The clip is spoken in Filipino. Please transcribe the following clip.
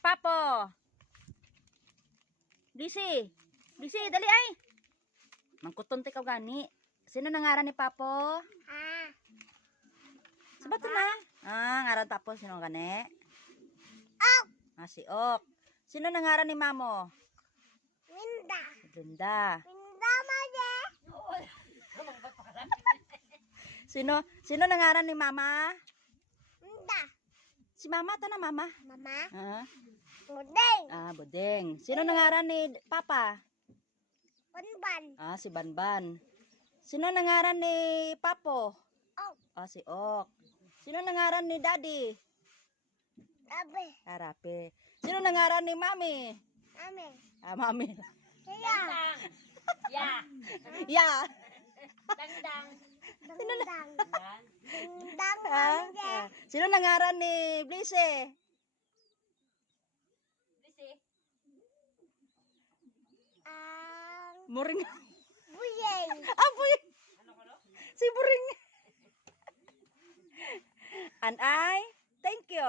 Papo. Blisi. Blisi, dali ay. Mangkuton ti ka gani. Sino nangaran ni Papo? Sabat na. Ngaran tapos sino gani? Ok. Si Ok. Sino nangaran ni Mamo? Linda. Linda. Linda maje. Sino nangaran ni Mama? Linda. Si Mama, na Mama. Mama. Ah, Budeng. Budeng. Sino nangaran ni Papa? Banban. Si Banban. Sino nangaran ni Papo? Ok. Si Ok. Sino nangaran ni Daddy? Tabi. Rape. Sino nangaran ni Mami? Mami. Mami. Kaya. Ya. Ya. Dangdang. Dangdang. Dangdang Ah, maje. Sino nangaran ni Blise? Lisi. Ang Muring. buyeng. Apoy. Si Buring. And I, thank you.